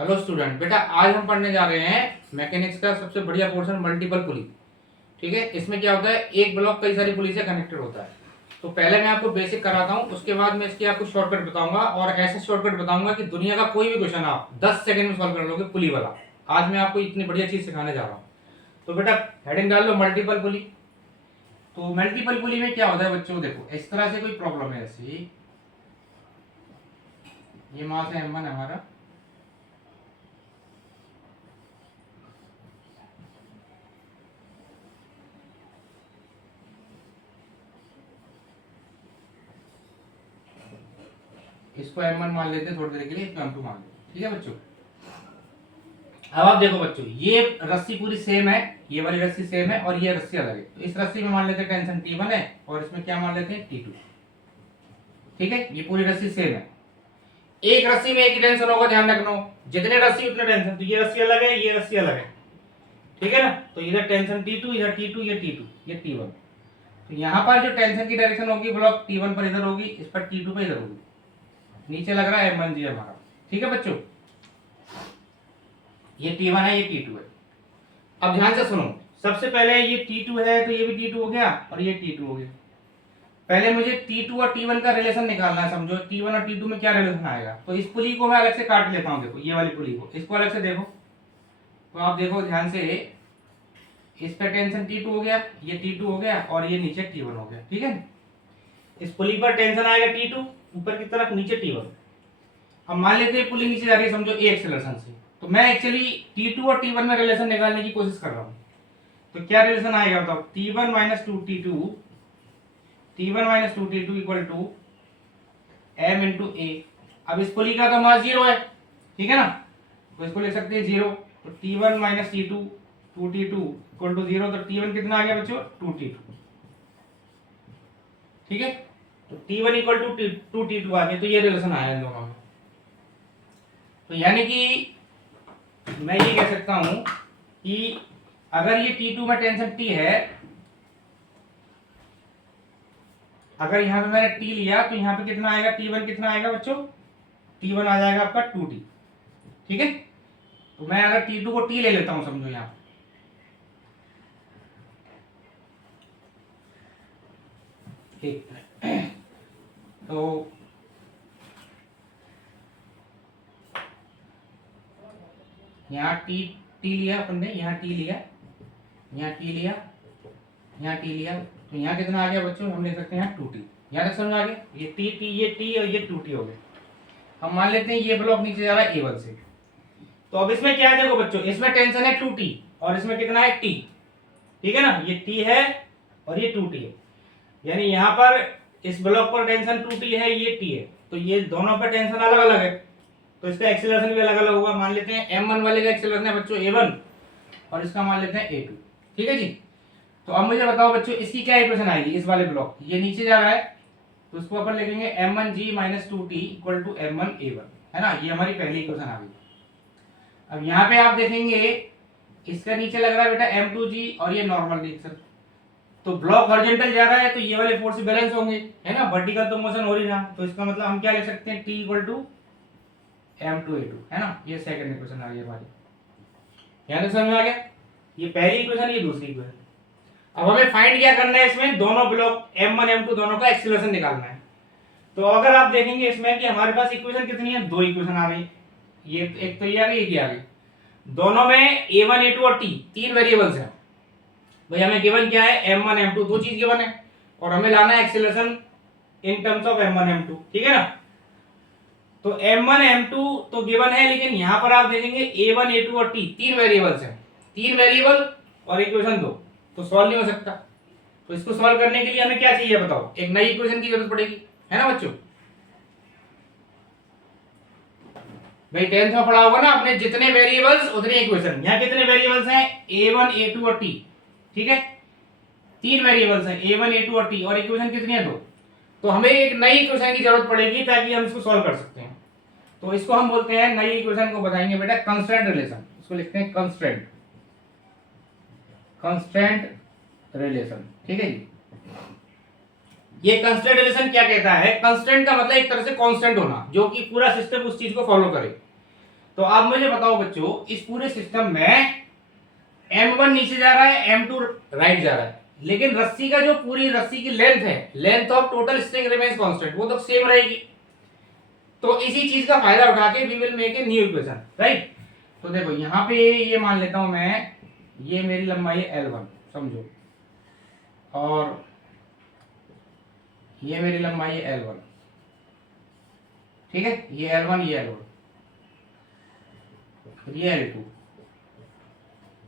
Hello student, बेटा आज हम पढ़ने जा रहे हैं मैकेनिक्स का सबसे बढ़िया पोर्शन मल्टीपल पुली। ठीक है, इसमें क्या होता है, एक ब्लॉक कई सारी पुली से कनेक्टेड होता है। तो पहले मैं आपको बेसिक कराता हूँ, उसके बाद मैं इसकी आपको शॉर्टकट बताऊंगा और ऐसा शॉर्टकट बताऊंगा कि दुनिया का कोई भी क्वेश्चन आप 10 सेकंड में सॉल्व कर लोगे पुली वाला। आज मैं आपको इतनी बढ़िया चीज सिखाने जा रहा हूँ। तो बेटा हेडिंग डाल लो मल्टीपल पुली। तो मल्टीपल पुली में क्या होता है बच्चों, देखो इस तरह से कोई प्रॉब्लम है ऐसी, ये मास है M1 हमारा, इसको M1 मान लेते हैं थोड़ी देर के लिए, इसको M2 मान लेते हैं। ठीक है बच्चों, अब आप देखो बच्चों, ये रस्सी पूरी सेम है, ये वाली रस्सी सेम है और ये रस्सी अलग है। तो इस रस्सी में मान लेते हैं टेंशन T1 है और इसमें क्या मान लेते हैं T2। ठीक है, ये पूरी रस्सी सेम है। एक रस्सी में एक ही टेंशन होगा, ध्यान रखना, जितने रस्सी उतने टेंशन। तो ये रस्सी अलग है, ये रस्सी अलग है, ठीक है ना। तो इधर टेंशन T2, इधर T2, ये T2, ये T1। तो यहाँ पर जो टेंशन की डायरेक्शन होगी ब्लॉक T1 पर इधर होगी, इस पर T2 पर इधर होगी। नीचे लग रहा है M1G हमारा। ठीक है बच्चों, ये T1 है, ये T2 है। अब ध्यान से सुनो, सबसे पहले ये T2 है तो ये भी T2 हो गया और ये T2 हो गया। पहले मुझे T2 और T1 का रिलेशन निकालना है, समझो T1 और T2 में क्या रिलेशन आएगा। तो इस पुली को मैं अलग से काट लेता हूं, देखो ये वाली पुली को, इसको अलग से देखो। तो आप देखो ध्यान से, इस पे टेंशन T2 हो गया, ये T2 हो गया और ये नीचे T1 हो गया। ठीक है, इस पुली पर टेंशन आएगा T2 ऊपर की तरफ, नीचे T1। अब मान लेते हैं पुली नीचे जा रही है, समझो ए एक्सेलरेशन से। तो मैं एक्चुअली T2 और T1 में रिलेशन निकालने की कोशिश कर रहा हूं। तो क्या रिलेशन आएगा बताओ, T1 minus 2T2, T1 minus 2T2 equal to M into A. अब इस पुली का तो मास 0 है, ठीक है ना, तो इसको लिख सकते हैं 0। तो T1 minus T2, 2T2 equal to 0। तो T1 कितना आ गया बच्चों, 2T2। ठीक है, तो T1 इक्वल टू 2T2 आ गया। तो ये रिलेशन आया इन दोनों में। तो यानी कि मैं ये कह सकता हूं कि अगर ये T2 में टेंशन T है, अगर यहां पे मैंने T लिया तो यहां पे कितना आएगा, T1 कितना आएगा बच्चों, T1 आ जाएगा आपका 2T। ठीक है, तो मैं अगर T2 को T ले लेता हूं, समझो यहां एक तो यहाँ टी लिया अपन ने, यहाँ टी लिया, यहाँ टी लिया, यहाँ टी लिया। तो यहाँ कितना आ गया बच्चों, हम लिख सकते हैं यहाँ 2T। यहाँ तक समझ आ गया, ये टी और ये 2T हो गए। हम मान लेते हैं ये ब्लॉक नीचे जा रहा है A1 से। तो अब इसमें क्या है, देखो बच्चों, इसमें टेंशन है 2T और इसमें कितना है T। ठीक है ना, ये T है और ये 2T है। यानी यहाँ पर इस ब्लॉक पर टेंशन 2T है, ये T है। तो ये दोनों पर टेंशन अलग अलग है, तो इसका एक्सेलरेशन भी अलग अलग होगा। मान लेते हैं M1 वाले का एक्सेलरेशन है बच्चों A1 और इसका मान लेते हैं A2। ठीक है जी। तो अब मुझे बताओ बच्चों, इसकी क्या इक्वेशन आएगी, इस वाले ब्लॉक, ये नीचे जा रहा है तो इसको अपन लिखेंगे M1G minus 2T equal to M1A1, है ना। ये हमारी पहली इक्वेशन आ गई। अब यहाँ पे आप देखेंगे इसका नीचे लग रहा है बेटा M2G और ये नॉर्मल रिएक्शन। तो ब्लॉक हॉरिजॉन्टल जा रहा है तो ये वाले फोर्स बैलेंस होंगे, है ना, वर्टिकल तो मोशन हो रही ना। तो इसका मतलब हम क्या लिख सकते हैं, T इक्वल टू M2A2, है ना। ये सेकंड इक्वेशन आ गई हमारी, यहाँ तक समझ में आ गया। ये पहली इक्वेशन, ये दूसरी इक्वेशन। अब हमें फाइंड क्या करना है, इसमें दोनों ब्लॉक M1 M2 दोनों का एक्सीलरेशन निकालना है। तो अगर आप देखेंगे इसमें कि हमारे पास इक्वेशन कितनी है, दो इक्वेशन आ गई। ये एक तो ये आ गई, एक ये आ गई। दोनों में A1 A2 और T तीन वेरिएबल्स हैं। भाई हमें गिवन क्या है, M1 M2 दो चीज गिवन है और हमें लाना है acceleration in terms of M1 M2। ठीक है ना। तो M1 M2 तो गिवन है, लेकिन यहां पर आप देखेंगे A1 A2 और T तीन वेरिएबल्स हैं, तीन वेरिएबल और इक्वेशन दो, तो सॉल्व नहीं हो सकता। तो इसको सॉल्व करने के लिए हमें क्या चाहिए बताओ, एक नई इक्वेशन की जरूरत पड़ेगी, है ना बच्चों। भाई 10th में पढ़ा होगा ना आपने, जितने वेरिएबल्स उतने इक्वेशन। यहाँ कितने वेरिएबल्स हैं, A1 A2 और T। ठीक है, तीन वेरिएबल्स हैं A1 A2 और T और इक्वेशन कितनी है, दो। तो हमें एक नई इक्वेशन की जरूरत पड़ेगी ताकि हम इसको सॉल्व कर सकते हैं। तो इसको हम बोलते हैं, नई इक्वेशन को बताएंगे बेटा कंस्ट्रेंट रिलेशन। इसको लिखते हैं कंस्ट्रेंट रिलेशन। ठीक है जी। ये कंस्ट्रेंट रिलेशन क्या कहता है, कंस्ट्रेंट का मतलब एक तरह से कांस्टेंट होना, जो कि पूरा सिस्टम उस चीज को फॉलो करे। तो अब मुझे बताओ बच्चों, इस पूरे सिस्टम में m1 नीचे जा रहा है, m2 राइट जा रहा है, लेकिन रस्सी का जो पूरी रस्सी की लेंथ है, length of total string remains constant, वो तो सेम रहेगी। तो इसी चीज का फायदा उठा के we will make a new equation, right. तो देखो यहाँ पे ये मान लेता हूं मैं, ये मेरी लंबाई है L1 समझो, और ये मेरी लंबाई है L1, ठीक है, ये L1 ये L1 और ये L2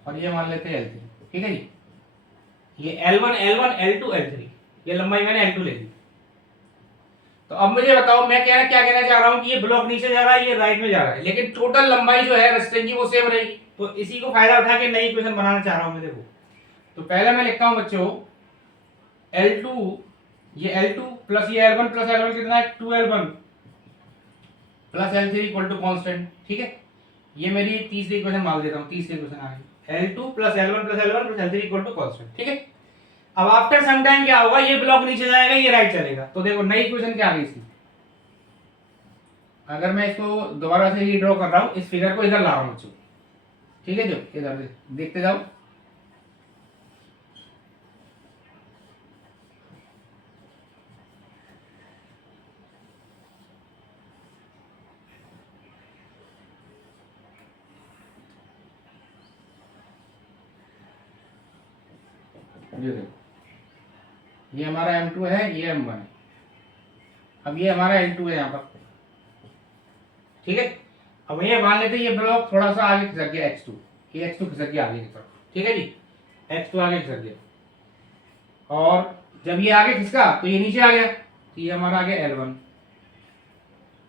और ये मान लेते हैं L3, ठीक है जी। ये L1 L1 L2 L3, ये लंबाई मैंने L2 ले ली। तो अब मुझे बताओ मैं क्या क्या कहना चाह रहा हूं कि ये ब्लॉक नीचे जा रहा है, ये राइट में जा रहा है, लेकिन टोटल लंबाई जो है रस्ते की वो सेम रहेगी। तो इसी को फायदा उठा के नई इक्वेशन बनाना चाह रहा हूं मैं। देखो तो पहले मैं लिखता हूं बच्चों L2, ये L2 प्लस ये L1 प्लस L1 कितना है 2L1 plus L3 equal to constant, ठीक है। ये मेरी तीसरी इक्वेशन मान देता हूं, तीसरी इक्वेशन आ गई L2 plus L1 plus L1 plus L3 equal to constant, ठीक है। अब आफ्टर सम टाइम क्या होगा, ये ब्लॉक नीचे जाएगा, ये राइट चलेगा। तो देखो नई इक्वेशन क्या आ गई इसकी, अगर मैं इसको दोबारा से रीड्रॉ कर रहा हूं, इस फिगर को इधर ला रहा हूं बच्चों, ठीक है, जो इधर से देखते जाओ। ये देखो, ये हमारा M2 है, ये M1 है, अब ये हमारा L2 है यहाँ पर, ठीक है। अब ये मान लेते हैं ये ब्लॉक थोड़ा सा आगे खिसक गया X2, ये X2 खिसक गया आगे की तरफ, ठीक है जी, X2 आगे खिसक गया, और जब ये आगे खिसका तो ये नीचे आ गया, तो ये हमारा आ गया L1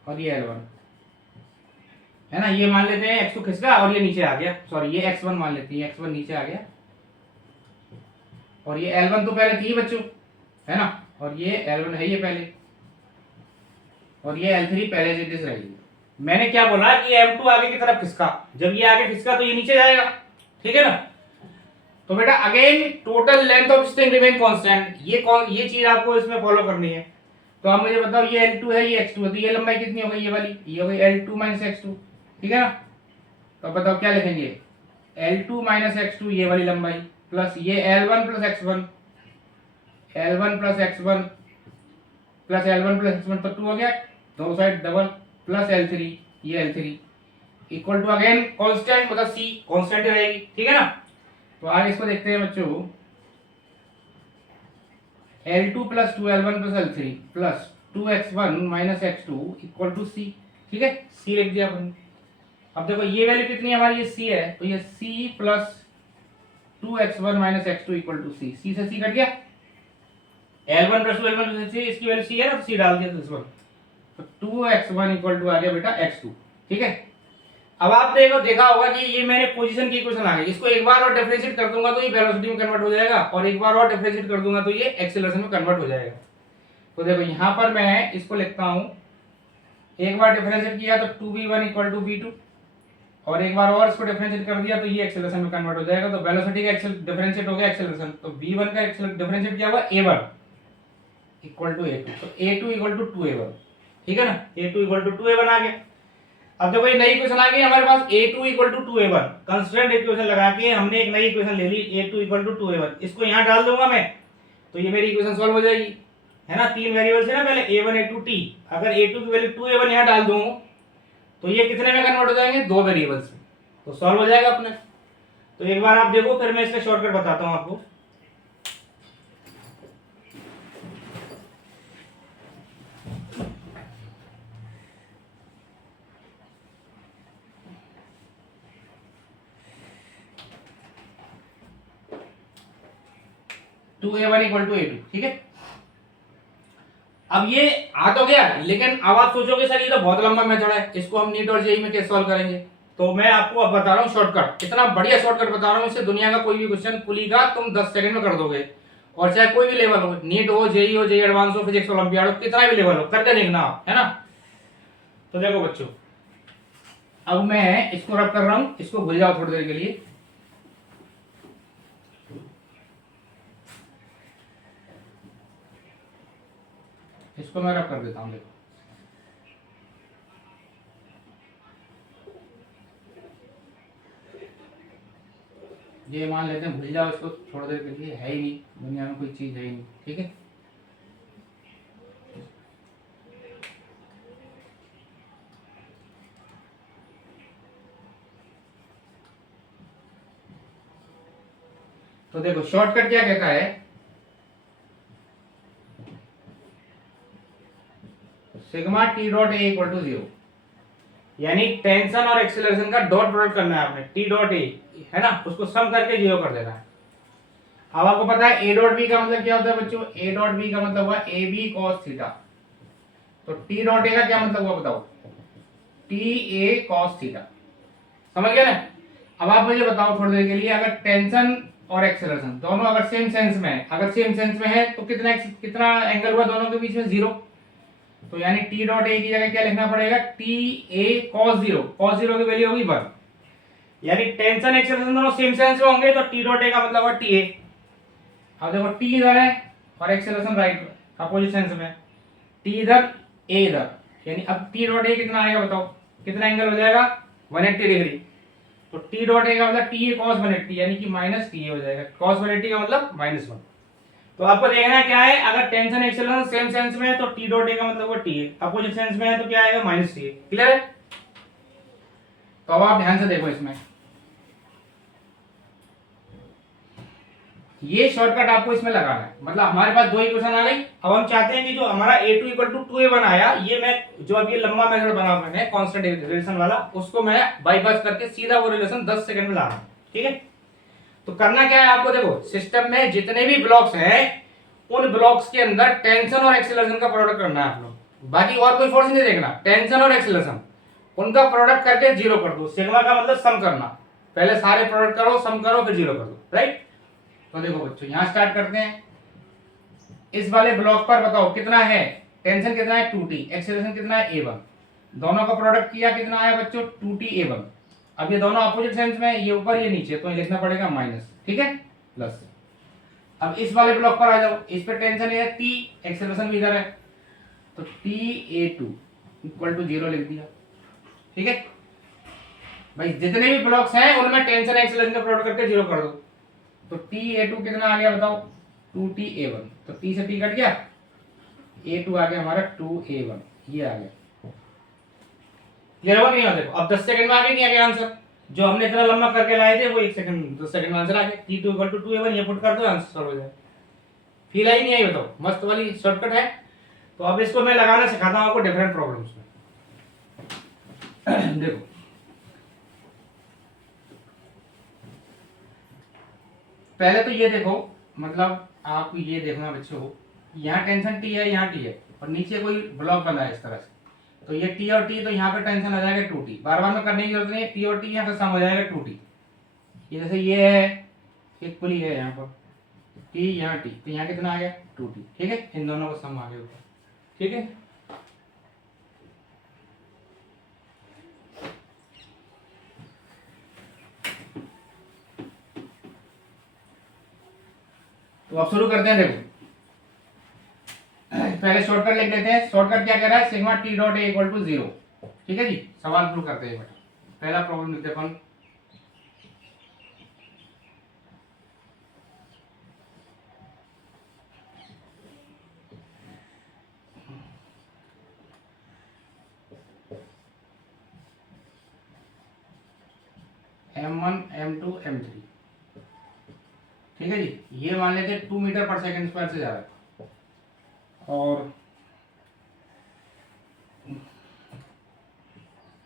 और ये L1 है ना। ये मान लेते हैं X2 खिसका और ये नीचे आ गया, सॉरी ये X1 मान लेते हैं, X1 नीचे आ गया, और ये L1 तो पहले थी बच्चों, है ना, और ये L1 है ये पहले, और ये L3 पहले से दिस रही। मैंने क्या बोला कि M2 आगे की तरफ खिसका, जब ये आगे खिसका तो ये नीचे जाएगा, ठीक है ना। तो बेटा again total length of string remain constant, ये चीज आपको इसमें फॉलो करनी है। तो आप मुझे बताओ ये L2 है, ये X2 है, तो ये लंबाई कितनी हो गई, ये वाली, ये हो गई L2 माइनस X2, ठीक है ना। तो बताओ क्या लिखेंगे, L2 माइनस X2 ये वाली लंबाई, प्लस ये L1 plus X1, L1 plus X1 plus L1 plus X1, तो 2 हो गया, दोनों साइड डबल, प्लस L3, ये L3 equal to again constant, मतलब C कांस्टेंट रहेगी, ठीक है ना। तो आगे इसको देखते हैं बच्चों, L2 plus 2L1 plus L3 plus 2X1 minus X2 equal to C, ठीक है, C लिख दिया अपन। अब देखो ये वैल्यू कितनी है हमारी, ये C है, तो ये C plus 2X1 minus X2 equal to C, C से C कट गया, L1 plus 2L1 plus C, इसकी वैल्यू C है ना, तो C डाल दिया इस पर, तो 2X1 इक्वल टू आ गया बेटा X2, ठीक है। अब आप देखा होगा कि ये मैंने पोजीशन की इक्वेशन आ गई, इसको एक बार और डिफरेंशिएट कर दूंगा तो ये वेलोसिटी में कन्वर्ट हो जाएगा, और एक बार और डिफरेंशिएट कर दूंगा तो ये एक्सेलरेशन में कन्वर्ट हो जाएगा। तो देखो यहाँ पर मैं इसको लिखता हूँ, एक बार डिफरेंशिएट किया तो 2v1 इक्वल टू v2, और एक बार और इसको डिफरेंशिएट कर दिया तो ये एक्सेलरेशन में कन्वर्ट हो जाएगा। तो वेलोसिटी का डिफरेंशिएट हो गया एक्सेलरेशन, तो v1 का डिफरेंशिएट क्या हुआ a1 इक्वल टू a2, तो a2 इक्वल टू 2a1, ठीक है ना, a2 इक्वल टू 2a1 आ गया। अब देखो ये नई इक्वेशन आ गई हमारे पास, a2 equal to 2a1, constant equation लगा के हमने एक नई इक्वेशन ले ली a2 इक्वल टू 2a1, इसको यहाँ डाल दूंगा मैं, तो ये मेरी इक्वेशन सॉल्व हो जाएगी, है ना। तीन वेरिएबल्स है ना पहले a1 a2 t, अगर a2 की वैल्यू 2a1 यहाँ डाल दूं तो ये कितने में कन्वर्ट हो जाएंगे, दो वेरिएबल्स में, तो सॉल्व हो जाएगा अपने। तो एक बार आप देखो, फिर मैं इसका शॉर्टकट बताता हूँ आपको। Two a one equal to A2, ठीक है। अब ये आ तो गया, लेकिन अब आप सोचोगे सर ये तो बहुत लंबा मेथड है, इसको हम नीट और जेईई में कैसे सॉल्व करेंगे। तो मैं आपको अब बता रहा हूँ शॉर्टकट, इतना बढ़िया शॉर्टकट बता रहा हूँ, इससे दुनिया का कोई भी क्वेश्चन पुली का तुम 10 सेकंड में कर दोगे, और चाहे कोई भी लेवल हो, नीट हो, जेईई हो, जेईई एडवांस हो, फिजिक्स ओलंपियाड हो, कितना भी लेवल हो, करके देखना आप, है ना। तो देखो बच्चों, अब मैं इसको रब कर रहा हूँ, इसको भूल जाओ थोड़ी देर के लिए। इसको मैं रब कर देता हूँ, देखो ये मान लेते हैं, भूल जाओ इसको छोड़ देर के लिए, है ही नहीं दुनिया में कोई चीज़ है ही नहीं, ठीक है। तो देखो शॉर्टकट क्या कहता है, sigma T dot A equal to 0, यानी टेंशन और एक्सेलरेशन का डॉट प्रोडक्ट करना है आपने, टी डॉट ए है ना, उसको सम करके 0 कर देना है। अब आपको पता है ए डॉट बी का मतलब क्या होता है बच्चों, ए डॉट बी का मतलब हुआ ए बी कॉस थीटा, तो टी डॉट ए का क्या मतलब हुआ बताओ, टी ए कॉस थीटा, समझ गया ना। अब आप मुझे बताओ थोड़ी देर के लिए, अगर टेंशन और एक्सेलरेशन दोनों अगर सेम सेंस में है, अगर सेम सेंस में है तो कितना कितना एंगल हुआ दोनों के बीच में, 0। तो यानी टी डॉट ए की जगह क्या लिखना पड़ेगा, टी ए कॉस 0, कॉस 0 की वैल्यू होगी 1, यानी टेंशन एक्सेलरेशन दोनों सेम सेंस में होंगे, तो टी डॉट ए का मतलब है टी ए। अब देखो टी इधर है और एक्सेलरेशन राइट अपोजिट सेंस में, टी इधर ए इधर, यानी अब टी डॉट ए कितना आएगा बताओ, कितना एंगल हो जाएगा, 180 डिग्री। तो टी डॉट ए का मतलब टी ए कॉस 180, यानी कि माइनस टी ए हो जाएगा, कॉस 180 का मतलब -1। तो आपको देखना क्या है, अगर टेंशन एक्सेलरेशन सेम सेंस में है तो टी डॉट ए का मतलब वो टी ए, अपोजिट सेंस में है तो क्या आएगा, माइनस टी ए। क्लियर है। तो अब आप ध्यान से देखो, इसमें ये शॉर्टकट आपको इसमें लगाना है, मतलब हमारे पास दो इक्वेशन आ गई। अब हम चाहते हैं कि जो हमारा a2 इक्वल टू 2a1 आया, ये मैं जो अभी लंबा मेथड बना मैंने कांस्टेंट रिलेशन वाला, उसको मैं बाईपास करके सीधा वो रिलेशन 10 सेकंड में ला रहा हूं, ठीक है। तो करना क्या है आपको, देखो सिस्टम में जितने भी ब्लॉक्स हैं उन ब्लॉक्स के अंदर टेंशन और एक्सेलरेशन का प्रोडक्ट करना है आप लोग, बाकी और कोई फोर्स नहीं देखना, टेंशन और एक्सेलरेशन उनका प्रोडक्ट करके 0 कर दो। सिग्मा का मतलब सम करना, पहले सारे प्रोडक्ट करो, सम करो, फिर 0 कर दो, राइट। तो देखो बच्चों यहां स्टार्ट करते हैं, इस वाले ब्लॉक पर बताओ कितना है, टेंशन कितना है 2t, एक्सेलरेशन कितना है a1, दोनों का प्रोडक्ट किया कितना आया बच्चों 2t a1। अब ये दोनों अपोजिट सेंस में, ये ऊपर ये नीचे, तो ये लिखना पड़ेगा माइनस, ठीक है, प्लस। अब इस वाले ब्लॉक पर आ जाओ, इस पे टेंशन है t, एक्सेलरेशन भी इधर है, तो t a2 इक्वल टू 0 लिख दिया, ठीक है भाई। जितने भी ब्लॉक्स हैं उनमें टेंशन एक्सेलरेशन का प्रोडक्ट करके 0 कर दो। तो टी ए टू कितना आ गया बताओ, 2t a1, तो t से t कट गया, a2 आ गया हमारा 2a1, ये आ गया। क्लियर हुआ नहीं? देखो अब 10 सेकंड में आगे नहीं आ गया आंसर, जो हमने इतना लंबा करके लाए थे वो 1 सेकंड 10 सेकंड में आंसर आ गया, t2 इक्वल टू 2a1, ये पुट कर दो आंसर सॉल्व हो जाए। फील आई नहीं आई बताओ, मस्त वाली शॉर्टकट है। तो अब इसको मैं लगाना सिखाता हूं आपको डिफरेंट प्रॉब्लम्स में। देखो पहले तो ये देखो, मतलब आप ये देखना बच्चों, यहाँ टेंशन टी है, यहाँ टी है, और नीचे कोई ब्लॉक बना है इस तरह से, तो ये टी और टी, तो यहाँ पे टेंशन आ जाएगा 2t, बार बार में करने की जरूरत नहीं है, टी और टी यहाँ पे सम हो जाएगा 2t। ये जैसे ये है, एक पुली है यहाँ पर, टी यहाँ टी, तो यहाँ कितना आ गया 2t, ठीक है, इन दोनों को सम आ गया ऊपर, ठीक है। तो अब शुरू करते हैं। देखो पहले शॉर्टकट लिख लेते हैं, शॉर्टकट क्या कह रहा है, sigma T dot A equal to 0, ठीक है जी। सवाल शुरू करते हैं बेटा, पहला प्रॉब्लम लिखते हैं अपन, m1 m2 m3, ठीक है जी। ये मान लेते हैं 2 मीटर पर सेकंड स्क्वायर से ज्यादा, और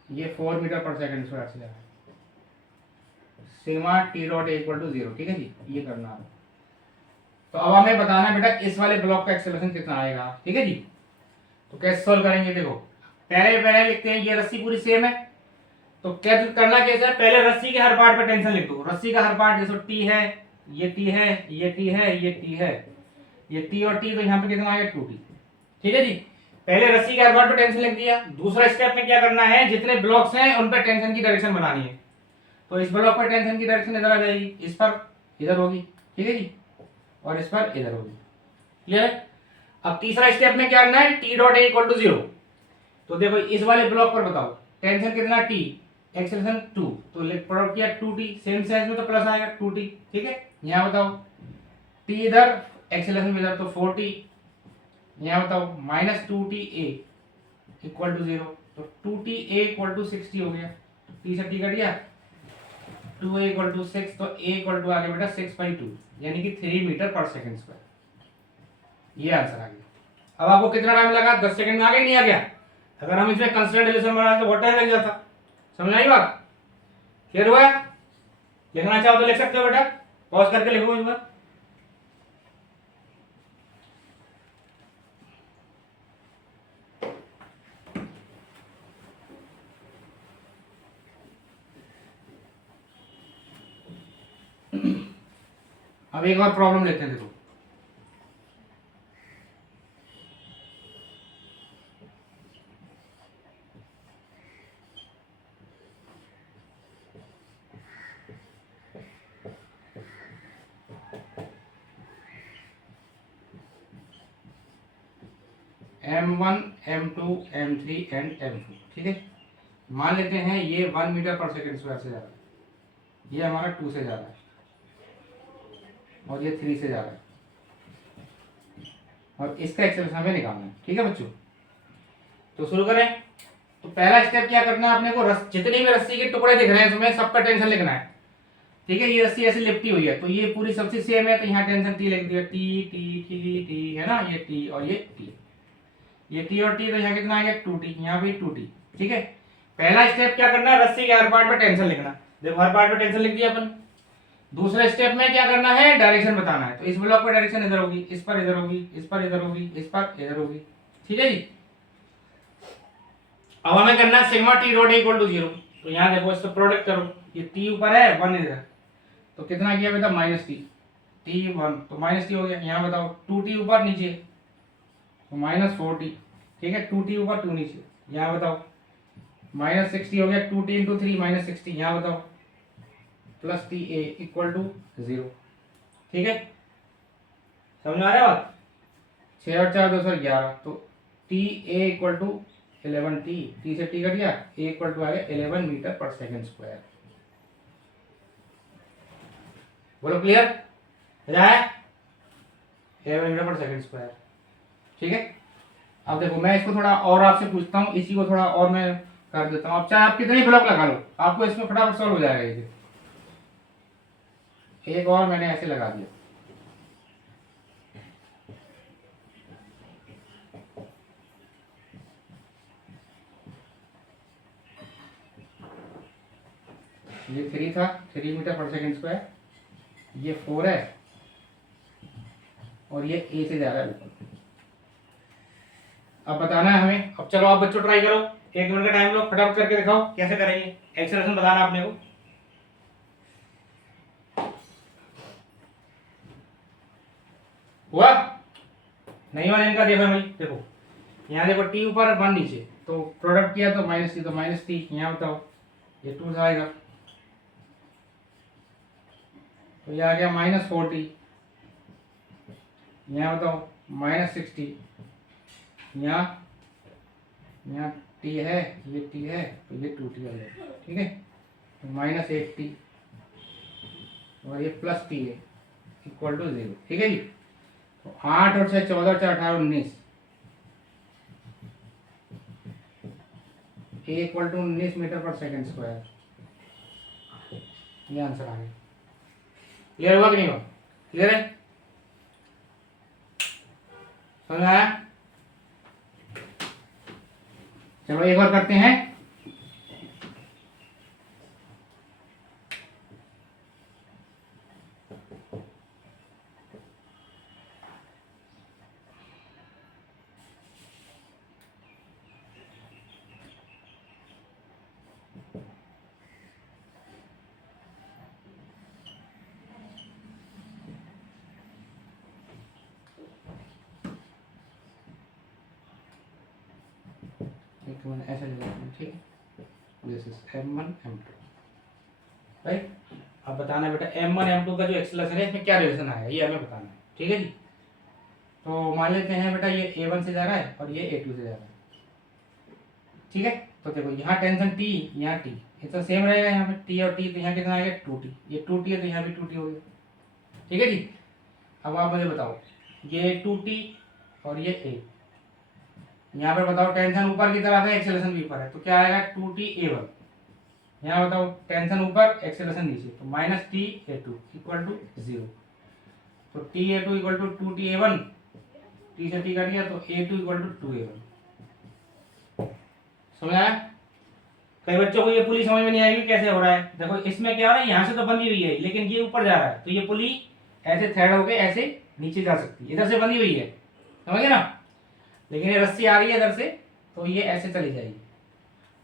ये 4 मीटर पर सेकंड स्क्वायर से ज्यादा, sigma T dot equal to 0, ठीक है जी। ये करना है। तो अब हमें बताना बेटा इस वाले ब्लॉक का एक्सेलरेशन कितना आएगा, ठीक है जी। तो कैसे सॉल्व करेंगे, देखो पहले लिखते हैं, ये रस्सी पूरी सेम है, तो क्या करना कैसे है, पहले रस्सी के हर पार्ट पे टेंशन लिख दो, रस्सी का हर पार्ट, जैसे टी है, ये टी है, ये टी है, ये टी है, ये टी और टी, तो यहाँ पे कितना आएगा 2t, ठीक है जी। पहले रस्सी के हर पार्ट पे टेंशन लिख दिया। दूसरा स्टेप में क्या करना है, जितने ब्लॉक्स हैं उन पर टेंशन की डायरेक्शन बनानी है। तो इस ब्लॉक पर टेंशन की डायरेक्शन इधर आ जाएगी, इस पर इधर होगी, ठीक है जी, और इस पर इधर होगी। क्लियर है। अब तीसरा स्टेप में क्या करना है, T dot A equal to 0। तो देखो इस वाले ब्लॉक पर बताओ टेंशन कितना टी, एक्सेलरेशन 2, तो प्रोडक्ट किया 2t, सेम साइज में तो प्लस आएगा 2t, ठीक है। यहाँ बताओ t इधर, एक्सेलरेशन इधर, तो 4t, यहाँ बताओ -2ta इक्वल टू 0, तो 2ta इक्वल टू 60 हो गया, t से t कट गया, 2a इक्वल टू 6, तो a इक्वल टू आ गया बेटा 6/2, यानी कि 3 मीटर पर सेकंड स्क्वायर। ये आंसर आ गया। अब आपको कितना टाइम लगा, 10 सेकंड में आ गया नहीं आ गया? अगर हम इसमें कंस्टेंट रिलेशन बनाते तो बहुत टाइम लग जाता। समझ आई बात? क्लियर हुआ? लिखना चाहो तो लिख सकते हो बेटा, पॉज करके लिखो एक बार। अब एक और प्रॉब्लम लेते हैं, देखो M1 M2 M3 and M4, ठीक है। मान लेते हैं ये 1 मीटर पर सेकंड स्क्वायर से जा रहा है, ये हमारा 2 से जा रहा है, और ये 3 से जा रहा है, और इसका एक्सेलरेशन हमें निकालना है, ठीक है बच्चों। तो शुरू करें। तो पहला स्टेप क्या करना है अपने को, जितनी भी रस्सी के टुकड़े दिख रहे हैं उसमें सबका टेंशन लिखना है, ठीक है। ये रस्सी ऐसे लिपटी हुई है, तो ये पूरी सबसे सेम है, तो यहाँ टेंशन टी लिख दिया, टी टी टी टी है ना, ये टी और ये टी, ये टी और टी, तो यहाँ कितना आ गया 2t, यहाँ पे 2t, ठीक है। पहला स्टेप क्या करना है, रस्सी के हर पार्ट में टेंशन लिखना। देखो हर पार्ट में टेंशन लिख दिया अपन। दूसरे स्टेप में क्या करना है, डायरेक्शन बताना है। तो इस ब्लॉक पर डायरेक्शन इधर होगी, इस पर इधर होगी, इस पर इधर होगी, इस पर इधर होगी, ठीक है जी। अब हमें करना है sigma T dot equal to 0। तो यहाँ देखो इसको प्रोडक्ट करो, ये टी ऊपर है 1 इधर, तो कितना किया बेटा -t, t1 तो -t हो गया। यहाँ बताओ 2t ऊपर नीचे तो -4t, ठीक है। 2t ऊपर 2 नीचे, यहाँ बताओ -60 हो गया, 2t इंटू 3 -60, यहाँ बताओ +ta इक्वल टू 0, ठीक है। समझ आ रहा है बात? 6 और 4 211, तो ta equal to 11t, t से t कट गया, a इक्वल टू आ गया 11 मीटर पर सेकंड स्क्वायर। बोलो क्लियर हो जाए, 11 मीटर पर सेकंड स्क्वायर, ठीक है। अब देखो मैं इसको थोड़ा और आपसे पूछता हूँ, इसी को थोड़ा और मैं कर देता हूँ। अब चाहे आप कितने ब्लॉक लगा लो, आपको इसमें फटाफट सॉल्व हो जाएगा ये। एक और मैंने ऐसे लगा दिया, ये 3 था, 3 मीटर पर सेकंड स्क्वायर, ये 4 है, और ये ए से जा रहा है ऊपर। अब बताना है हमें। अब चलो आप बच्चों ट्राई करो, 1 मिनट का टाइम लो, फटाफट करके दिखाओ कैसे करेंगे। एक्सेलरेशन बताना आपने को। हुआ नहीं हुआ इनका, देखो भाई देखो, यहाँ देखो टी ऊपर 1 नीचे, तो प्रोडक्ट किया तो -t, तो -t, यहाँ बताओ ये 2 से आएगा, तो ये आ गया -4t, यहाँ बताओ -60, यहाँ t है, ये t है, तो ये 2t आ गया, ठीक है। तो -8t और ये +t है इक्वल टू 0, ठीक है जी। तो 8 और 6 14, 4 18 19, a इक्वल टू 19 मीटर पर सेकंड स्क्वायर, ये आंसर आ गया। क्लियर हुआ कि नहीं हुआ? क्लियर है, समझ आया? चलो एक बार करते हैं। ऐसा लिखा है, ठीक है। This is M1 M2, right. अब बताना बेटा M1 M2 का जो एक्सेलरेशन है इसमें क्या रिलेशन आया, ये हमें बताना है, ठीक है जी। तो मान लेते हैं बेटा ये A1 से जा रहा है और ये A2 से जा रहा है, ठीक है। तो देखो यहाँ टेंशन टी, यहाँ टी, ये तो सेम रहेगा यहाँ पे टी और टी, तो यहाँ कितना आ गया 2t, ये 2t है तो यहाँ भी 2t हो गया, ठीक है जी। अब आप मुझे बताओ ये 2t और ये a, यहाँ पर बताओ टेंशन ऊपर की तरफ है, एक्सेलरेशन भी ऊपर है, तो क्या आएगा 2ta1। यहाँ बताओ टेंशन ऊपर एक्सेलरेशन नीचे, तो -ta2 इक्वल टू 0। तो ta2 equal to 2ta1, T से टी कट गया तो a2 इक्वल टू 2a1। समझ आया? कई बच्चों को ये पुली समझ में नहीं आएगी कैसे हो रहा है। देखो इसमें क्या हो रहा है, यहाँ से तो बंधी हुई है लेकिन ये ऊपर जा रहा है, तो ये पुली ऐसे थ्रेड होके ऐसे नीचे जा सकती है, इधर से बंधी हुई है, समझ गए ना। लेकिन ये रस्सी आ रही है इधर से, तो ये ऐसे चली जाएगी।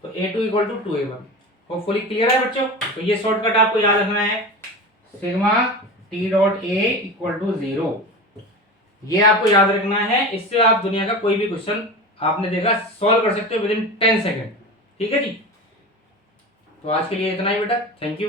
तो a2 equal to 2a1। Hopefully clear है बच्चों। तो ये शॉर्टकट आपको याद रखना है, sigma T dot A equal to 0, ये आपको याद रखना है। इससे आप दुनिया का कोई भी क्वेश्चन आपने देखा सॉल्व कर सकते हो विद इन 10 सेकेंड, ठीक है जी। तो आज के लिए इतना ही बेटा, थैंक यू।